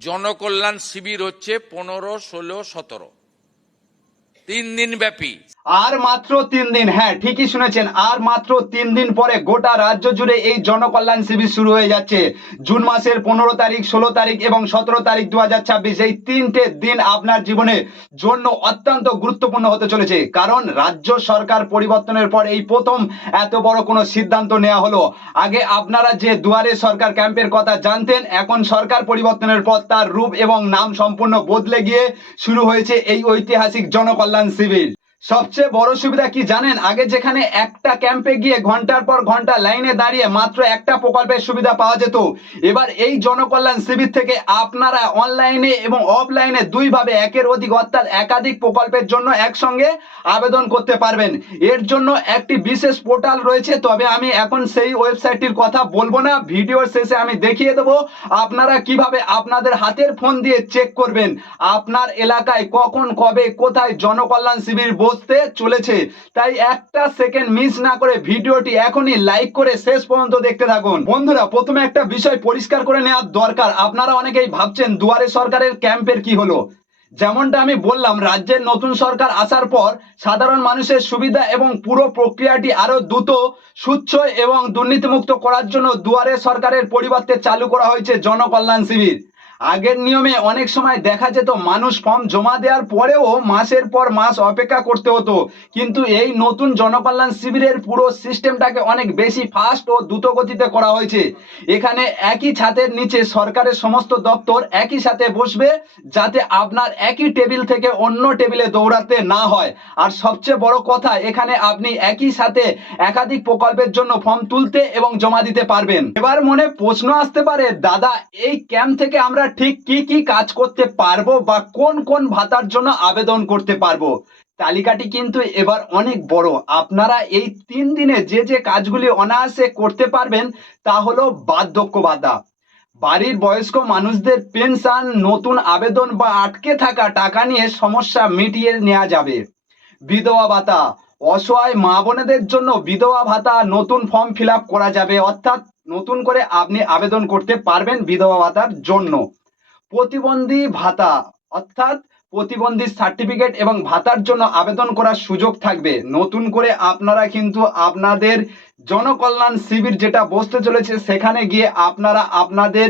জনকল্যাণ শিবির হচ্ছে 15, 16, 17 3 দিন ব্যাপী। আর মাত্র 3 দিন, হ্যাঁ ঠিকই শুনেছেন, আর মাত্র 3 দিন পরে গোটা রাজ্য জুড়ে এই জনকল্যাণ শিবির শুরু হয়ে যাচ্ছে। জুন মাসের 15 তারিখ, 16 তারিখ এবং 17 তারিখ 2026, এই 3টে দিন আপনার জীবনের জন্য অত্যন্ত গুরুত্বপূর্ণ হতে চলেছে। কারণ রাজ্য সরকার পরিবর্তনের পর এই প্রথম এত বড় কোনো সিদ্ধান্ত নেওয়া হলো। আগে আপনারা যে দুয়ারে সরকার ক্যাম্পের কথা জানতেন, এখন সরকার পরিবর্তনের পর তার রূপ এবং নাম সম্পূর্ণ বদলে গিয়ে শুরু হয়েছে এই ঐতিহাসিক জনকল্যাণ শিবির। সবচেয়ে বড় সুবিধা কি জানেন? আগে যেখানে একটা ক্যাম্পে গিয়ে ঘন্টার পর ঘন্টা লাইনে দাঁড়িয়ে মাত্র একটা প্রকল্পের সুবিধা পাওয়া যেত, এবার এই জনকল্যাণ শিবির থেকে আপনারা অনলাইনে এবং অফলাইনে দুইভাবে একের অধিক অর্থাৎ একাধিক প্রকল্পের জন্য একসঙ্গে আবেদন করতে পারবেন। এর জন্য একটি বিশেষ পোর্টাল রয়েছে, তবে আমি এখন সেই ওয়েবসাইটটির কথা বলবো না, ভিডিওর শেষে আমি দেখিয়ে দেবো আপনারা কিভাবে আপনাদের হাতের ফোন দিয়ে চেক করবেন আপনার এলাকায় কখন কবে কোথায় জনকল্যাণ শিবির বসতে চলেছে। তাই একটা সেকেন্ড মিস না করে ভিডিওটি এখনই লাইক করে শেষ পর্যন্ত দেখতে থাকুন। বন্ধুরা, প্রথমে একটা বিষয় পরিষ্কার করে নেওয়ার দরকার। আপনারা অনেকেই ভাবছেন দুয়ারে সরকারের ক্যাম্পের কি হলো। যেমনটা আমি বললাম, রাজ্যের নতুন সরকার আসার পর সাধারণ মানুষের সুবিধা এবং পুরো প্রক্রিয়াটি আরো দ্রুত, স্বচ্ছ এবং দুর্নীতিমুক্ত করার জন্য দুয়ারে সরকারের পরিবর্তে চালু করা হয়েছে জনকল্যাণ শিবির। আগের নিয়মে অনেক সময় দেখা যেত মানুষ ফর্ম জমা দেওয়ার পরেও মাসের পর মাস অপেক্ষা করতে হতো, কিন্তু এই নতুন জনকল্যাণ শিবিরের পুরো সিস্টেমটাকে অনেক বেশি ফাস্ট ও দ্রুত গতিতে করা হয়েছে। এখানে একই ছাদের নিচে সরকারের সমস্ত দপ্তর একই সাথে বসবে, যাতে আপনার একই টেবিল থেকে অন্য টেবিলে দৌড়াতে না হয়। আর সবচেয়ে বড় কথা, এখানে আপনি একই সাথে একাধিক প্রকল্পের জন্য ফর্ম তুলতে এবং জমা দিতে পারবেন। এবার মনে প্রশ্ন আসতে পারে, দাদা এই ক্যাম্প থেকে আমরা ঠিক কি কি কাজ করতে পারবো বা কোন কোন ভাতার জন্য আবেদন করতে পারবো? তালিকাটি কিন্তু এবার অনেক বড়। আপনারা এই 3 দিনে যে যে কাজগুলি অনায়াসে করতে পারবেন তা হলো বার্ধক্য ভাতা, বাড়ির বয়স্ক মানুষদের পেনশন, নতুন আবেদন বা আটকে থাকা টাকা নিয়ে সমস্যা মিটিয়ে নেওয়া যাবে, বিধবা ভাতা, অসহায় মা বোনেদের জন্য বিধবা ভাতা নতুন ফর্ম ফিল আপ করা যাবে, অর্থাৎ নতুন করে আপনি আবেদন করতে পারবেন বিধবা ভাতার জন্য, প্রতিবন্ধী ভাতা অর্থাৎ প্রতিবন্ধী সার্টিফিকেট এবং ভাতার জন্য আবেদন করার সুযোগ থাকবে। নতুন করে আপনারা কিন্তু আপনাদের জনকল্যাণ শিবির যেটা বসতে চলেছে সেখানে গিয়ে আপনারা আপনাদের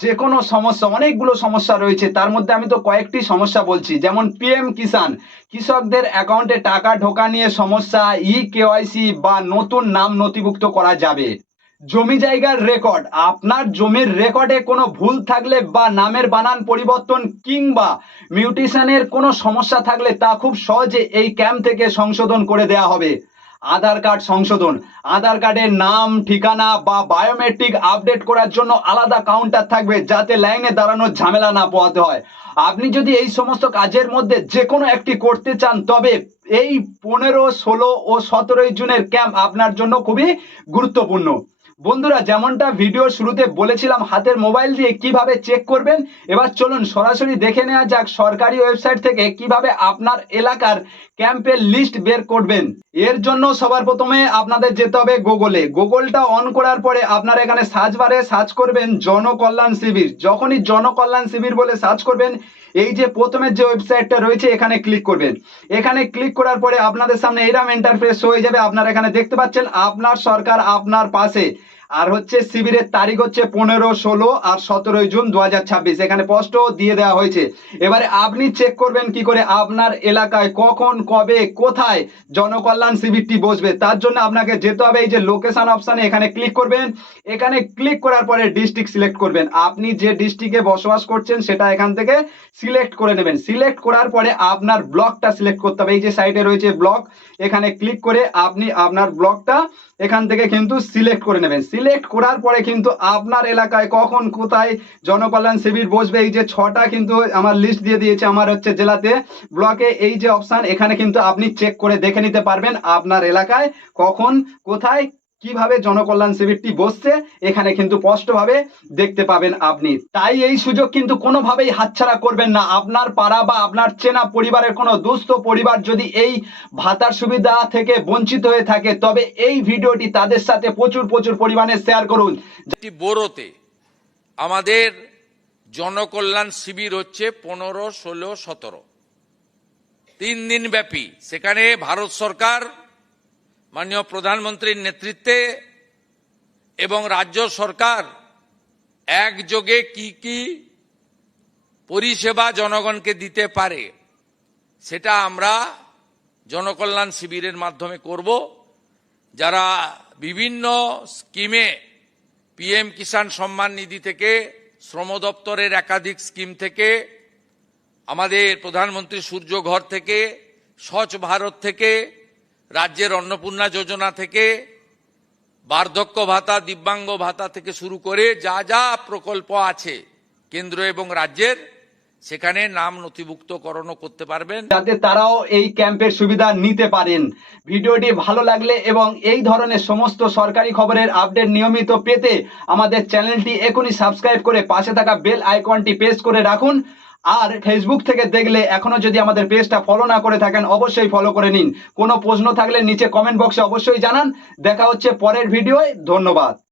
যে কোনো সমস্যা, অনেকগুলো সমস্যা রয়েছে, তার মধ্যে আমি তো কয়েকটি সমস্যা বলছি, যেমন পিএম কিষাণ, কৃষকদের অ্যাকাউন্টে টাকা ঢোকা নিয়ে সমস্যা, কেওয়াইসি বা নতুন নাম নথিভুক্ত করা যাবে, জমি জায়গার রেকর্ড, আপনার জমির রেকর্ডে কোনো ভুল থাকলে বা নামের বানান পরিবর্তন কিংবা মিউটেশনের কোনো সমস্যা থাকলে তা খুব সহজে এই ক্যাম্প থেকে সংশোধন করে দেওয়া হবে। আধার কার্ড সংশোধন, আধার কার্ডের নাম, ঠিকানা বা বায়োমেট্রিক আপডেট করার জন্য আলাদা কাউন্টার থাকবে, যাতে লাইনে দাঁড়ানোর ঝামেলা না পোহাতে হয়। আপনি যদি এই সমস্ত কাজের মধ্যে যে কোনো একটি করতে চান, তবে এই 15, 16 ও 17 জুনের ক্যাম্প আপনার জন্য খুবই গুরুত্বপূর্ণ। বন্ধুরা, যেমনটা ভিডিও শুরুতে বলেছিলাম হাতের মোবাইল দিয়ে কিভাবে চেক করবেন, এবার চলুন সরাসরি দেখে নেওয়া যাক সরকারি ওয়েবসাইট থেকে কিভাবে আপনার এলাকার ক্যাম্পের লিস্ট বের করবেন। এর জন্য সবার প্রথমে আপনাদের যেতে হবে গুগলে। গুগলটা অন করার পরে আপনারা এখানে সার্চ বারে সার্চ করবেন জনকল্যাণ শিবির। যখনই জনকল্যাণ শিবির বলে সার্চ করবেন, এই যে প্রথমে যে ওয়েবসাইটটা রয়েছে এখানে ক্লিক করবেন। এখানে ক্লিক করার পরে আপনাদের সামনে এরকম ইন্টারফেস হয়ে যাবে। আপনারা এখানে দেখতে পাচ্ছেন আপনার সরকার আপনার পাশে, আর হচ্ছে শিবিরের তারিখ হচ্ছে 15, 16 আর 17 জুন 2026, এখানে স্পষ্ট দিয়ে দেওয়া হয়েছে। এবারে আপনি চেক করবেন কি করে আপনার এলাকায় কখন কবে কোথায় জনকল্যাণ শিবিরটি বসবে। তার জন্য আপনাকে যেতে হবে এই যে লোকেশন অপশানে, এখানে ক্লিক করবেন। এখানে ক্লিক করার পরে ডিস্ট্রিক্ট সিলেক্ট করবেন, আপনি যে ডিস্ট্রিক্টে বসবাস করছেন সেটা এখান থেকে সিলেক্ট করে নেবেন। সিলেক্ট করার পরে আপনার ব্লকটা সিলেক্ট করতে হবে, এই যে সাইডে রয়েছে ব্লক, এখানে ক্লিক করে আপনি আপনার ব্লকটা এখান থেকে কিন্তু সিলেক্ট করে নেবেন। সিলেক্ট করার পরে কিন্তু আপনার এলাকায় কখন কোথায় জনকল্যাণ শিবির বসবে, এই যে 6টা কিন্তু আমার লিস্ট দিয়ে দিয়েছে আমার হচ্ছে জেলাতে, ব্লকে, এই যে অপশন, এখানে কিন্তু আপনি চেক করে দেখে নিতে পারবেন আপনার এলাকায় কখন কোথায় কিভাবে জনকল্যাণ শিবিরটি বসছে, এখানে কিন্তু স্পষ্টভাবে দেখতে পাবেন আপনি। তাই এই সুযোগ কিন্তু কোনোভাবেই হাতছাড়া করবেন না। আপনার পাড়া বা আপনার চেনা পরিবারের কোনো দুস্থ পরিবার যদি এই ভাতার সুবিধা থেকে বঞ্চিত হয়ে থাকে, তবে এই ভিডিওটি তাদের সাথে প্রচুর প্রচুর পরিমাণে শেয়ার করুন। বোরোতে আমাদের জনকল্যাণ শিবির হচ্ছে 15, 16, 17 3 দিন ব্যাপী। সেখানে ভারত সরকার মাননীয় প্রধানমন্ত্রীর নেতৃত্বে এবং রাজ্য সরকার একযোগে কি কি পরিষেবা জনগণকে দিতে পারে সেটা আমরা জনকল্যাণ শিবিরের মাধ্যমে করব। যারা বিভিন্ন স্কিমে পিএম কিষাণ সম্মান নিধি থেকে, শ্রম দপ্তরের একাধিক স্কিম থেকে, আমাদের প্রধানমন্ত্রী সূর্য ঘর থেকে, স্বচ্ছ ভারত থেকে, রাজ্যের অন্নপূর্ণা যোজনা থেকে, বার্ধক্য ভাতা, দিব্যাঙ্গ ভাতা থেকে শুরু করে যা যা প্রকল্প আছে কেন্দ্র এবং রাজ্যের, সেখানে নাম নথিভুক্তকরণও করতে পারবেন, যাতে তারাও এই ক্যাম্পের সুবিধা নিতে পারেন। ভিডিওটি ভালো লাগলে এবং এই ধরনের সমস্ত সরকারি খবরের আপডেট নিয়মিত পেতে আমাদের চ্যানেলটি এখনই সাবস্ক্রাইব করে পাশে থাকা বেল আইকনটি প্রেস করে রাখুন। আর ফেসবুক থেকে দেখলে এখনো যদি আমাদের পেজটা ফলো না করে থাকেন অবশ্যই ফলো করে নিন। কোনো প্রশ্ন থাকলে নিচে কমেন্ট বক্সে অবশ্যই জানান। দেখা হচ্ছে পরের ভিডিওয়। ধন্যবাদ।